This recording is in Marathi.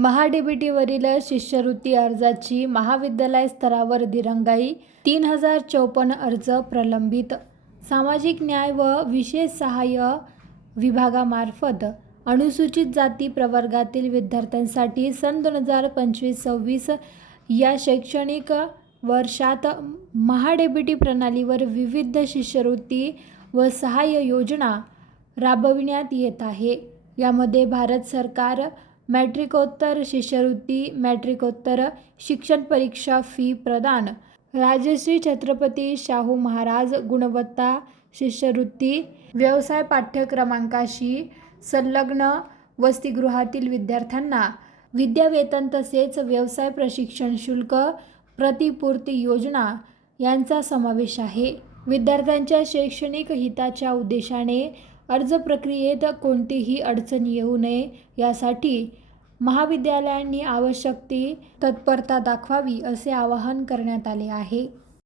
महाडीबीटीवरील शिष्यवृत्ती अर्जाची महाविद्यालय स्तरावर दिरंगाई, 3054 अर्ज प्रलंबित. सामाजिक न्याय व विशेष सहाय्य विभागामार्फत अनुसूचित जाती प्रवर्गातील विद्यार्थ्यांसाठी सन 2025-26 या शैक्षणिक वर्षात महाडीबीटी प्रणालीवर विविध शिष्यवृत्ती व सहाय्य योजना राबविण्यात येत आहे. यामध्ये भारत सरकार मॅट्रिकोत्तर शिष्यवृत्ती, मॅट्रिकोत्तर शिक्षण परीक्षा फी प्रदान, राजश्री छत्रपती शाहू महाराज गुणवत्ता शिष्यवृत्ती, व्यवसाय पाठ्यक्रमांकाशी संलग्न वसतिगृहातील विद्यार्थ्यांना विद्यावेतन तसेच व्यवसाय प्रशिक्षण शुल्क प्रतिपूर्ती योजना यांचा समावेश आहे. विद्यार्थ्यांच्या शैक्षणिक हिताच्या उद्देशाने अर्ज प्रक्रियेत कोणतीही अडचण येऊ नये यासाठी महाविद्यालयांनी आवश्यक ती तत्परता दाखवावी असे आवाहन करण्यात आले आहे.